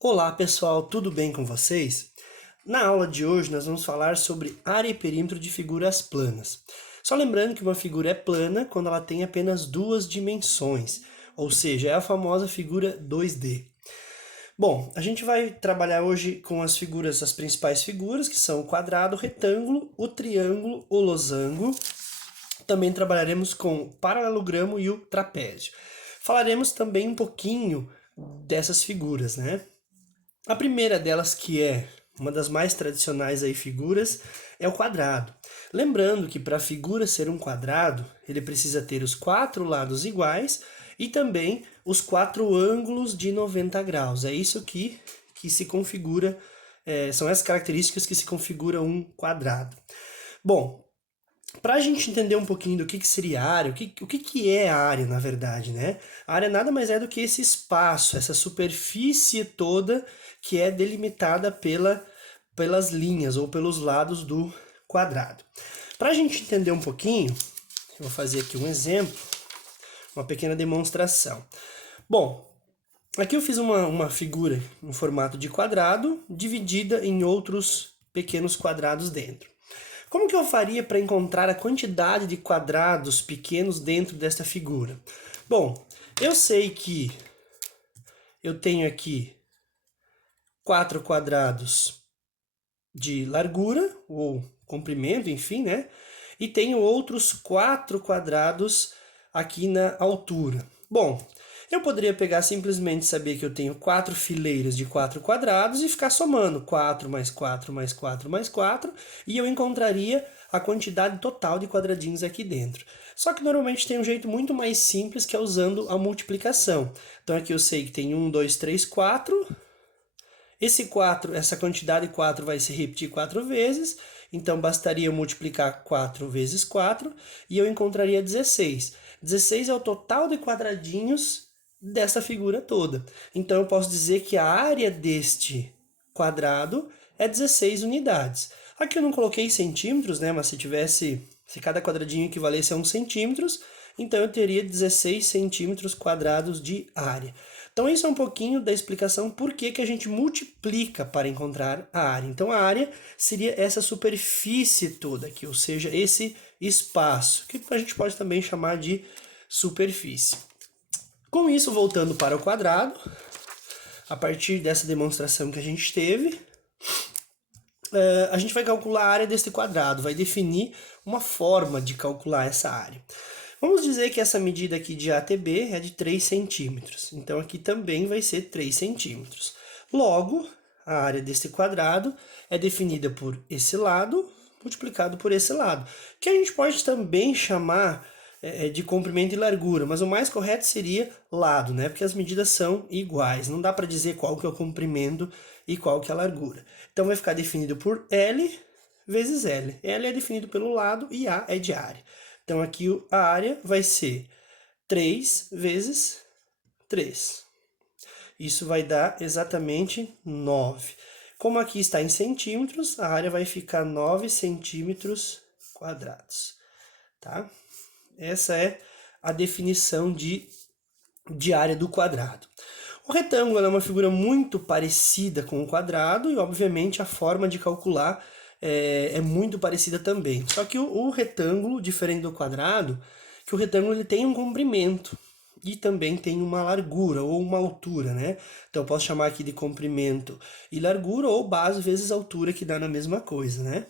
Olá pessoal, tudo bem com vocês? Na aula de hoje nós vamos falar sobre área e perímetro de figuras planas. Só lembrando que uma figura é plana quando ela tem apenas duas dimensões, ou seja, é a famosa figura 2D. Bom, a gente vai trabalhar hoje com as principais figuras, que são o quadrado, o retângulo, o triângulo, o losango. Também trabalharemos com o paralelogramo e o trapézio. Falaremos também um pouquinho dessas figuras, né? A primeira delas, que é uma das mais tradicionais aí figuras, é o quadrado. Lembrando que para a figura ser um quadrado, ele precisa ter os quatro lados iguais e também os quatro ângulos de 90 graus. É isso que se configura, são essas características que se configura um quadrado. Bom, para a gente entender um pouquinho do que seria a área, o que é a área, na verdade, né? A área nada mais é do que esse espaço, essa superfície toda que é delimitada pelas linhas ou pelos lados do quadrado. Para a gente entender um pouquinho, eu vou fazer aqui um exemplo, uma pequena demonstração. Bom, aqui eu fiz uma figura em formato de quadrado, dividida em outros pequenos quadrados dentro. Como que eu faria para encontrar a quantidade de quadrados pequenos dentro desta figura? Bom, eu sei que eu tenho aqui 4 quadrados de largura, ou comprimento, enfim, né? E tenho outros 4 quadrados aqui na altura. Bom, eu poderia pegar simplesmente saber que eu tenho 4 fileiras de 4 quadrados e ficar somando 4 mais 4 mais 4 mais 4 e eu encontraria a quantidade total de quadradinhos aqui dentro. Só que normalmente tem um jeito muito mais simples, que é usando a multiplicação. Então aqui eu sei que tem 1, 2, 3, 4. Essa quantidade 4 vai se repetir 4 vezes, então bastaria eu multiplicar 4 vezes 4 e eu encontraria 16. 16 é o total de quadradinhos dessa figura toda. Então eu posso dizer que a área deste quadrado é 16 unidades. Aqui eu não coloquei centímetros, né? Mas se cada quadradinho equivalesse a 1 centímetros, então eu teria 16 centímetros quadrados de área. Então isso é um pouquinho da explicação por que a gente multiplica para encontrar a área. Então a área seria essa superfície toda aqui, ou seja, esse espaço, que a gente pode também chamar de superfície. Com isso, voltando para o quadrado, a partir dessa demonstração que a gente teve, a gente vai calcular a área desse quadrado, vai definir uma forma de calcular essa área. Vamos dizer que essa medida aqui de ATB é de 3 centímetros, então aqui também vai ser 3 centímetros. Logo, a área desse quadrado é definida por esse lado multiplicado por esse lado, que a gente pode também chamar de comprimento e largura, mas o mais correto seria lado, né? Porque as medidas são iguais, não dá para dizer qual que é o comprimento e qual que é a largura. Então vai ficar definido por L vezes L. L é definido pelo lado e A é de área. Então aqui a área vai ser 3 vezes 3. Isso vai dar exatamente 9. Como aqui está em centímetros, a área vai ficar 9 centímetros quadrados. Tá? Essa é a definição de área do quadrado. O retângulo é uma figura muito parecida com o quadrado e, obviamente, a forma de calcular é muito parecida também. Só que o retângulo, diferente do quadrado, que o retângulo ele tem um comprimento e também tem uma largura ou uma altura, né? Então eu posso chamar aqui de comprimento e largura ou base vezes altura, que dá na mesma coisa, né?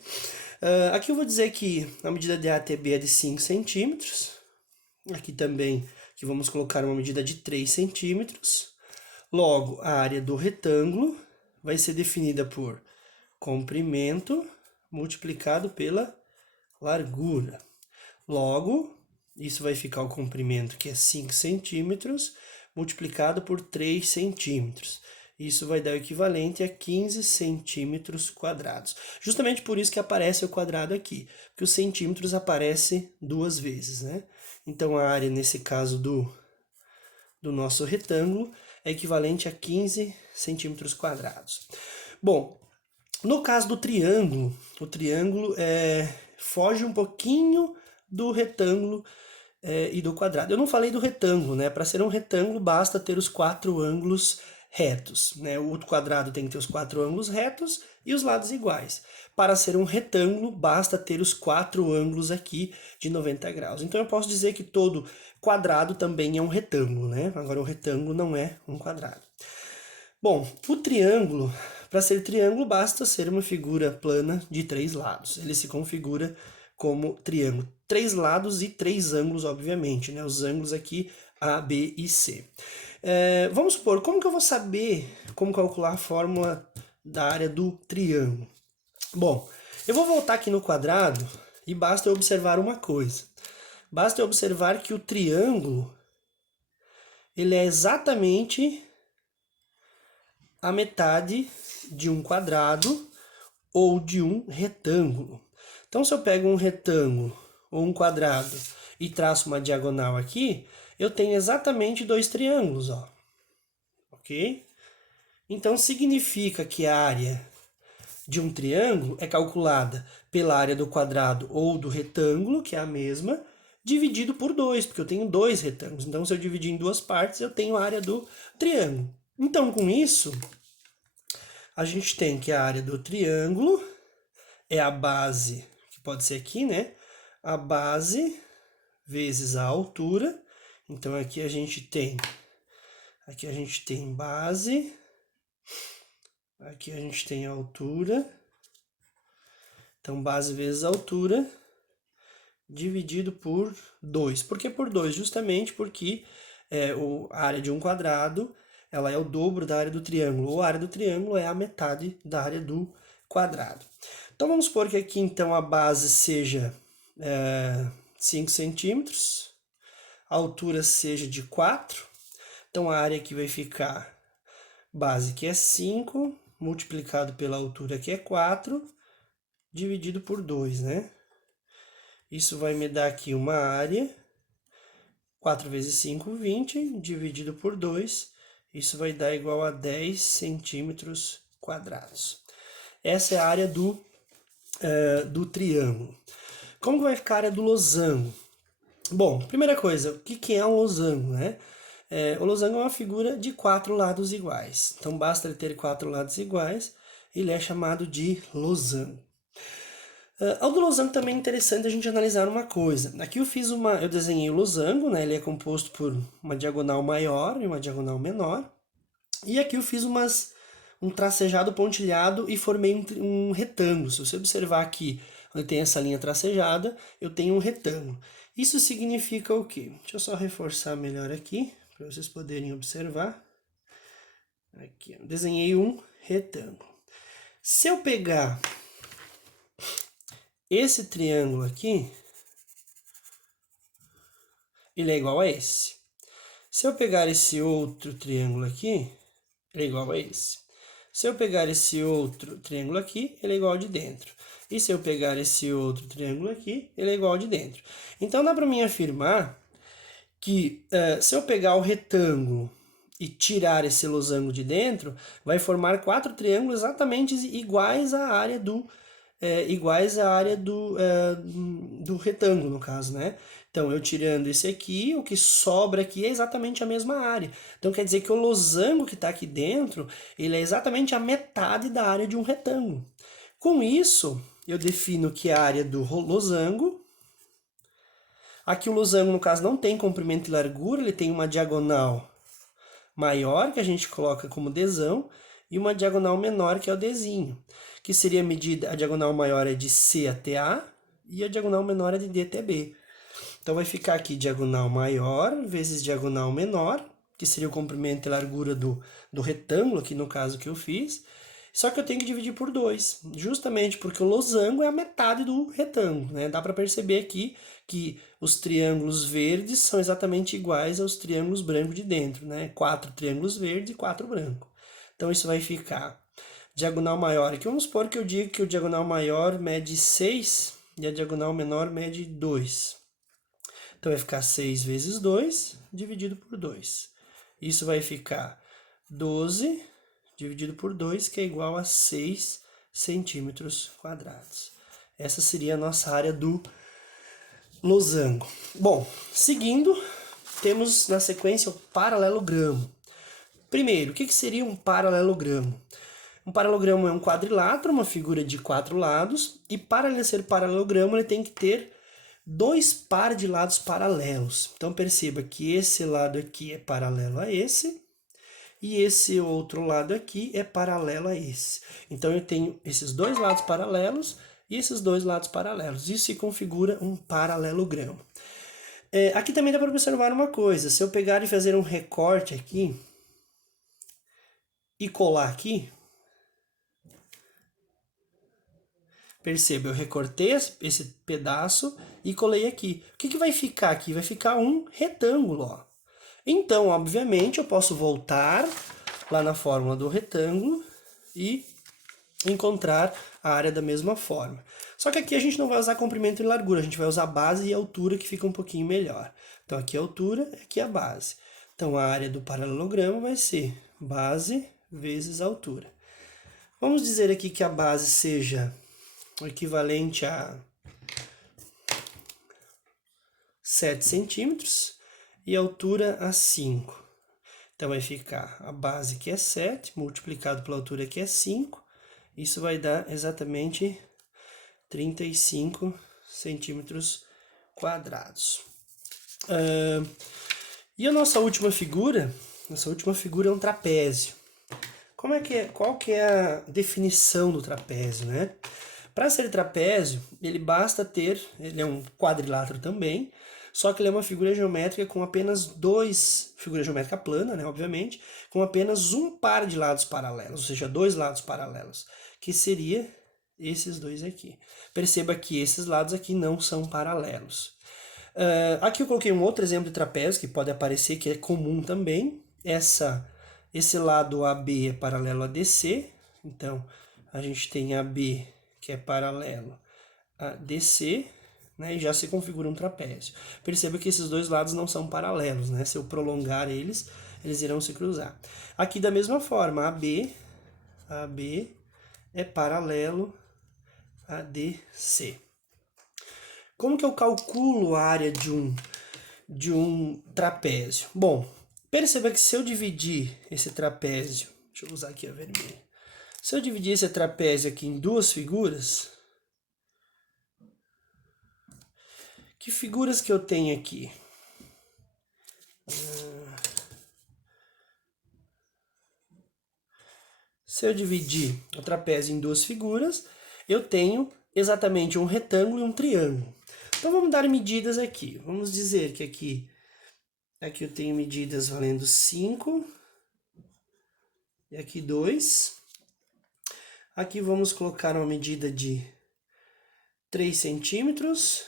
Aqui eu vou dizer que a medida de ATB é de 5 centímetros. Aqui também que vamos colocar uma medida de 3 centímetros. Logo, a área do retângulo vai ser definida por comprimento multiplicado pela largura. Logo, isso vai ficar o comprimento, que é 5 centímetros, multiplicado por 3 centímetros. Isso vai dar o equivalente a 15 centímetros quadrados. Justamente por isso que aparece o quadrado aqui, porque os centímetros aparecem duas vezes, né? Então, a área, nesse caso do nosso retângulo, é equivalente a 15 centímetros quadrados. Bom, no caso do triângulo, o triângulo foge um pouquinho do retângulo e do quadrado. Eu não falei do retângulo, né? Para ser um retângulo, basta ter os 4 ângulos retos, né? O quadrado tem que ter os 4 ângulos retos e os lados iguais. Para ser um retângulo, basta ter os 4 ângulos aqui de 90 graus. Então eu posso dizer que todo quadrado também é um retângulo, né? Agora o retângulo não é um quadrado. Bom, o triângulo, para ser triângulo, basta ser uma figura plana de 3 lados. Ele se configura como triângulo. 3 lados e 3 ângulos, obviamente, né? Os ângulos aqui A, B e C. Vamos supor, como que eu vou saber como calcular a fórmula da área do triângulo? Bom, eu vou voltar aqui no quadrado e basta eu observar uma coisa. Basta eu observar que o triângulo, ele é exatamente a metade de um quadrado ou de um retângulo. Então, se eu pego um retângulo ou um quadrado e traço uma diagonal aqui, eu tenho exatamente 2 triângulos, ó. Ok? Então, significa que a área de um triângulo é calculada pela área do quadrado ou do retângulo, que é a mesma, dividido por 2, porque eu tenho 2 retângulos. Então, se eu dividir em 2 partes, eu tenho a área do triângulo. Então, com isso, a gente tem que a área do triângulo é a base, que pode ser aqui, né? A base vezes a altura. Então, aqui a gente tem base, aqui a gente tem altura. Então, base vezes altura, dividido por 2. Por que por 2? Justamente porque a área de um quadrado ela é o dobro da área do triângulo, ou a área do triângulo é a metade da área do quadrado. Então, vamos supor que aqui, então, a base seja 5 centímetros, a altura seja de 4. Então, a área aqui vai ficar base que é 5, multiplicado pela altura que é 4, dividido por 2, né? Isso vai me dar aqui uma área, 4 vezes 5, 20, dividido por 2, isso vai dar igual a 10 centímetros quadrados. Essa é a área do triângulo. Como que vai ficar a área do losango? Bom, primeira coisa, o que é um losango, né? O losango é uma figura de 4 lados iguais. Então, basta ele ter 4 lados iguais, ele é chamado de losango. Ao do losango também é interessante a gente analisar uma coisa. Aqui eu desenhei o losango, né? Ele é composto por uma diagonal maior e uma diagonal menor. E aqui eu fiz um tracejado pontilhado e formei um retângulo. Se você observar aqui, onde tem essa linha tracejada, eu tenho um retângulo. Isso significa o quê? Deixa eu só reforçar melhor aqui, para vocês poderem observar. Aqui, eu desenhei um retângulo. Se eu pegar esse triângulo aqui, ele é igual a esse. Se eu pegar esse outro triângulo aqui, ele é igual a esse. Se eu pegar esse outro triângulo aqui, ele é igual ao de dentro. E se eu pegar esse outro triângulo aqui, ele é igual ao de dentro. Então, dá para mim afirmar que se eu pegar o retângulo e tirar esse losango de dentro, vai formar 4 triângulos exatamente iguais à área do do retângulo, no caso, né? Então, eu tirando esse aqui, o que sobra aqui é exatamente a mesma área. Então, quer dizer que o losango que está aqui dentro, ele é exatamente a metade da área de um retângulo. Com isso, eu defino que a área do losango... Aqui o losango, no caso, não tem comprimento e largura, ele tem uma diagonal maior, que a gente coloca como Dzão, e uma diagonal menor, que é o Dzinho, que seria a medida, a diagonal maior é de C até A, e a diagonal menor é de D até B. Então, vai ficar aqui diagonal maior vezes diagonal menor, que seria o comprimento e largura do retângulo, aqui no caso que eu fiz, só que eu tenho que dividir por 2, justamente porque o losango é a metade do retângulo, né? Dá para perceber aqui que os triângulos verdes são exatamente iguais aos triângulos brancos de dentro, né? 4 triângulos verdes e 4 brancos. Então, isso vai ficar diagonal maior. Aqui vamos supor que eu diga que o diagonal maior mede 6 e a diagonal menor mede 2. Então, vai ficar 6 vezes 2 dividido por 2. Isso vai ficar 12 dividido por 2, que é igual a 6 centímetros quadrados. Essa seria a nossa área do losango. Bom, seguindo, temos na sequência o paralelogramo. Primeiro, o que seria um paralelogramo? Um paralelogramo é um quadrilátero, uma figura de 4 lados, e para ele ser paralelogramo, ele tem que ter 2 pares de lados paralelos. Então perceba que esse lado aqui é paralelo a esse, e esse outro lado aqui é paralelo a esse. Então eu tenho esses 2 lados paralelos e esses 2 lados paralelos. Isso se configura um paralelogramo. Aqui também dá para observar uma coisa. Se eu pegar e fazer um recorte aqui e colar aqui, perceba, eu recortei esse pedaço e colei aqui. O que vai ficar aqui? Vai ficar um retângulo, ó. Então, obviamente, eu posso voltar lá na fórmula do retângulo e encontrar a área da mesma forma. Só que aqui a gente não vai usar comprimento e largura, a gente vai usar base e altura, que fica um pouquinho melhor. Então, aqui é a altura, aqui é a base. Então, a área do paralelogramo vai ser base vezes altura. Vamos dizer aqui que a base seja o equivalente a 7 centímetros e a altura a 5. Então, vai ficar a base que é 7, multiplicado pela altura que é 5. Isso vai dar exatamente 35 centímetros quadrados. E a nossa última figura? Nossa última figura é um trapézio. Qual que é a definição do trapézio, né? Para ser trapézio, ele é um quadrilátero também, só que ele é uma figura geométrica com apenas figura geométrica plana, né, obviamente, com apenas um par de lados paralelos, ou seja, 2 lados paralelos, que seria esses dois aqui. Perceba que esses lados aqui não são paralelos. Aqui eu coloquei um outro exemplo de trapézio que pode aparecer, que é comum também. Esse lado AB é paralelo a DC, então a gente tem AB que é paralelo a DC, né, e já se configura um trapézio. Perceba que esses dois lados não são paralelos, né? Se eu prolongar eles irão se cruzar. Aqui da mesma forma, AB é paralelo a DC. Como que eu calculo a área de um trapézio? Bom, perceba que se eu dividir esse trapézio, deixa eu usar aqui a vermelha. Se eu dividir esse trapézio aqui em 2 figuras, que figuras que eu tenho aqui? Se eu dividir o trapézio em 2 figuras, eu tenho exatamente um retângulo e um triângulo. Então vamos dar medidas aqui. Vamos dizer que aqui eu tenho medidas valendo 5 e aqui 2. Aqui vamos colocar uma medida de 3 centímetros.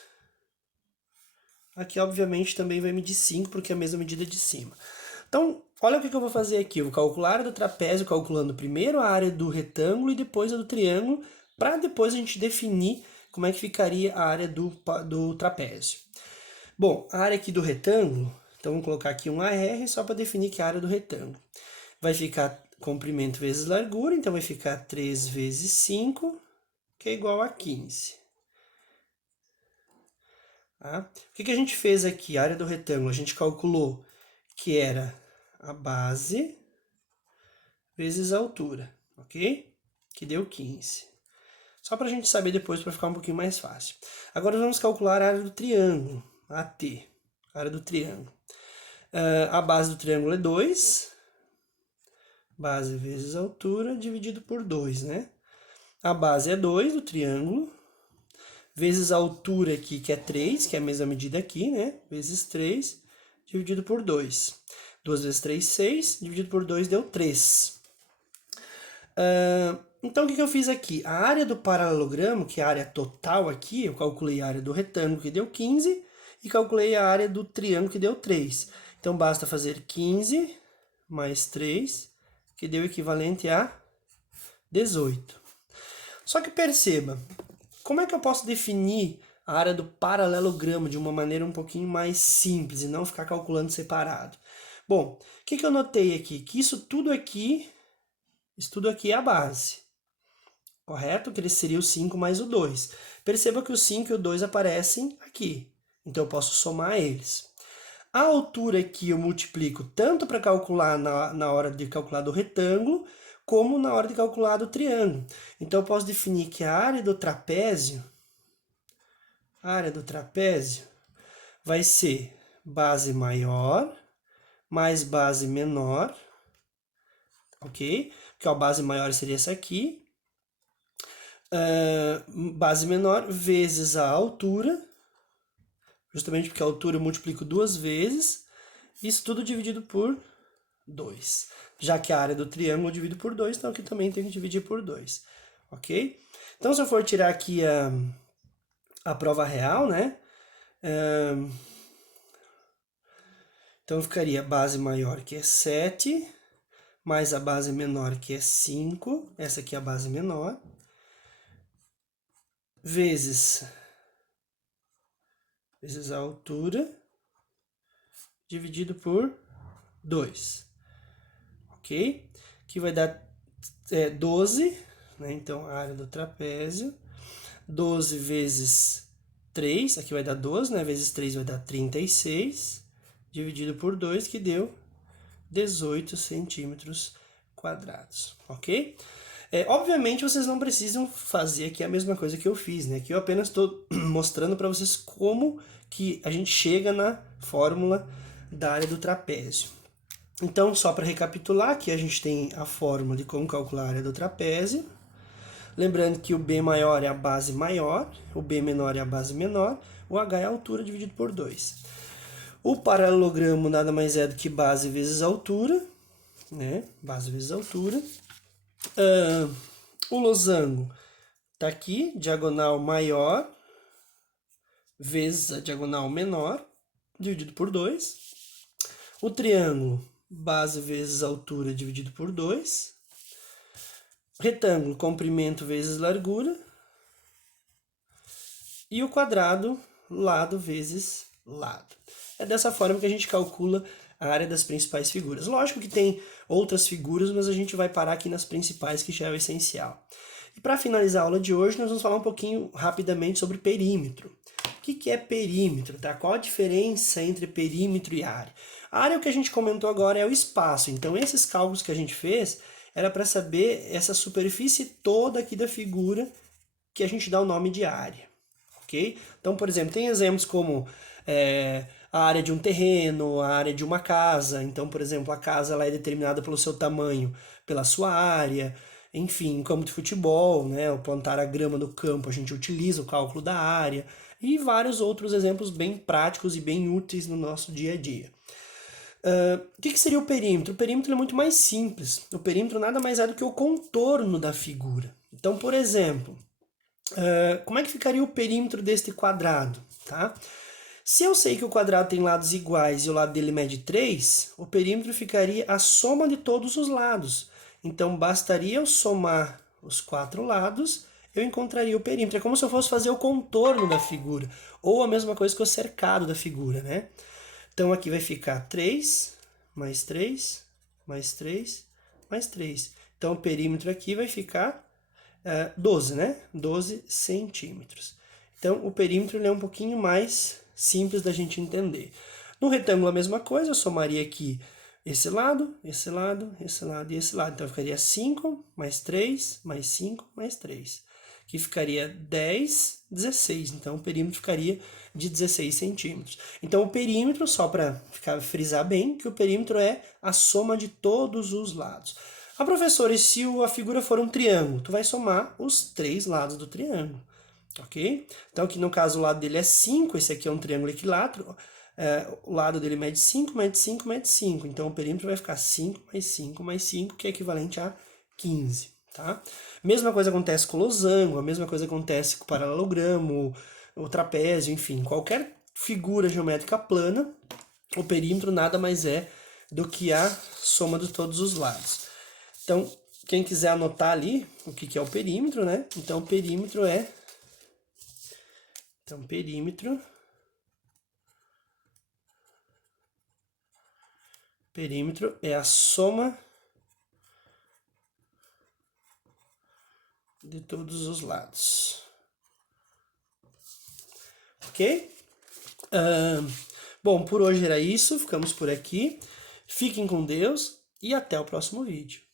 Aqui, obviamente, também vai medir 5, porque é a mesma medida de cima. Então, olha o que eu vou fazer aqui. Eu vou calcular a área do trapézio, calculando primeiro a área do retângulo e depois a do triângulo, para depois a gente definir como é que ficaria a área do trapézio. Bom, a área aqui do retângulo, então vamos colocar aqui um AR só para definir que é a área do retângulo. Vai ficar comprimento vezes largura, então vai ficar 3 vezes 5, que é igual a 15. Tá? O que a gente fez aqui? A área do retângulo, a gente calculou que era a base vezes a altura, ok? Que deu 15. Só para a gente saber depois, para ficar um pouquinho mais fácil. Agora vamos calcular a área do triângulo, AT, a área do triângulo. A base do triângulo é 2, base vezes a altura, dividido por 2, né? A base é 2 do triângulo, vezes a altura aqui, que é 3, que é a mesma medida aqui, né? Vezes 3, dividido por 2. 2 vezes 3, 6, dividido por 2 deu 3. Então, o que eu fiz aqui? A área do paralelogramo, que é a área total aqui, eu calculei a área do retângulo, que deu 15, e calculei a área do triângulo, que deu 3. Então, basta fazer 15 mais 3, que deu equivalente a 18. Só que perceba, como é que eu posso definir a área do paralelogramo de uma maneira um pouquinho mais simples e não ficar calculando separado? Bom, o que eu notei aqui? Que isso tudo aqui é a base, correto? Que ele seria o 5 mais o 2. Perceba que o 5 e o 2 aparecem aqui, então eu posso somar eles. A altura aqui eu multiplico tanto para calcular na hora de calcular do retângulo, como na hora de calcular do triângulo. Então, eu posso definir que a área do trapézio vai ser base maior mais base menor, ok? Porque a base maior seria essa aqui. Base menor vezes a altura, justamente porque a altura eu multiplico 2 vezes, isso tudo dividido por 2. Já que a área do triângulo eu divido por 2, então aqui também tem que dividir por 2, ok? Então, se eu for tirar aqui a prova real, né? Então, ficaria base maior, que é 7, mais a base menor, que é 5, essa aqui é a base menor, vezes a altura, dividido por 2, ok? Que vai dar 12, né? Então, a área do trapézio, 12 vezes 3, aqui vai dar 12, né? Vezes 3 vai dar 36, dividido por 2, que deu 18 centímetros quadrados, ok? Obviamente, vocês não precisam fazer aqui a mesma coisa que eu fiz, né? Aqui eu apenas estou mostrando para vocês como que a gente chega na fórmula da área do trapézio. Então, só para recapitular, aqui a gente tem a fórmula de como calcular a área do trapézio. Lembrando que o B maior é a base maior, o B menor é a base menor, o H é a altura dividido por 2. O paralelogramo nada mais é do que base vezes altura, né? Base vezes altura. O losango está aqui, diagonal maior vezes a diagonal menor, dividido por 2. O triângulo, base vezes altura, dividido por 2. Retângulo, comprimento vezes largura. E o quadrado, lado vezes lado. É dessa forma que a gente calcula a área das principais figuras. Lógico que tem outras figuras, mas a gente vai parar aqui nas principais, que já é o essencial. E para finalizar a aula de hoje, nós vamos falar um pouquinho rapidamente sobre perímetro. O que é perímetro? Tá? Qual a diferença entre perímetro e área? A área, o que a gente comentou agora, é o espaço. Então, esses cálculos que a gente fez era para saber essa superfície toda aqui da figura, que a gente dá o nome de área. Okay? Então, por exemplo, tem exemplos como a área de um terreno, a área de uma casa. Então, por exemplo, a casa ela é determinada pelo seu tamanho, pela sua área. Enfim, em campo de futebol, né, o plantar a grama no campo, a gente utiliza o cálculo da área. E vários outros exemplos bem práticos e bem úteis no nosso dia a dia. O que seria o perímetro? O perímetro é muito mais simples. O perímetro nada mais é do que o contorno da figura. Então, por exemplo, como é que ficaria o perímetro deste quadrado? Tá? Se eu sei que o quadrado tem lados iguais e o lado dele mede 3, o perímetro ficaria a soma de todos os lados. Então, bastaria eu somar os 4 lados, eu encontraria o perímetro. É como se eu fosse fazer o contorno da figura, ou a mesma coisa que o cercado da figura, né? Então, aqui vai ficar 3, mais 3, mais 3, mais 3. Então, o perímetro aqui vai ficar 12, né? 12 centímetros. Então, o perímetro ele é um pouquinho mais simples da gente entender. No retângulo, a mesma coisa, eu somaria aqui esse lado, esse lado, esse lado e esse lado. Então, ficaria 5, mais 3, mais 5, mais 3. Que ficaria 10, 16. Então, o perímetro ficaria de 16 centímetros. Então, o perímetro, só para frisar bem, que o perímetro é a soma de todos os lados. Ah, professor, e se a figura for um triângulo? Tu vai somar os 3 lados do triângulo, ok? Então, aqui no caso o lado dele é 5, esse aqui é um triângulo equilátero, o lado dele mede 5, mede 5, mede 5. Então, o perímetro vai ficar 5 mais 5 mais 5, que é equivalente a 15, tá? Mesma coisa acontece com o losango, a mesma coisa acontece com o paralelogramo, o trapézio, enfim, qualquer figura geométrica plana, o perímetro nada mais é do que a soma de todos os lados. Então, quem quiser anotar ali o que é o perímetro, né? Então, o perímetro é... Então, perímetro é a soma de todos os lados. Ok? Bom, por hoje era isso, ficamos por aqui. Fiquem com Deus e até o próximo vídeo.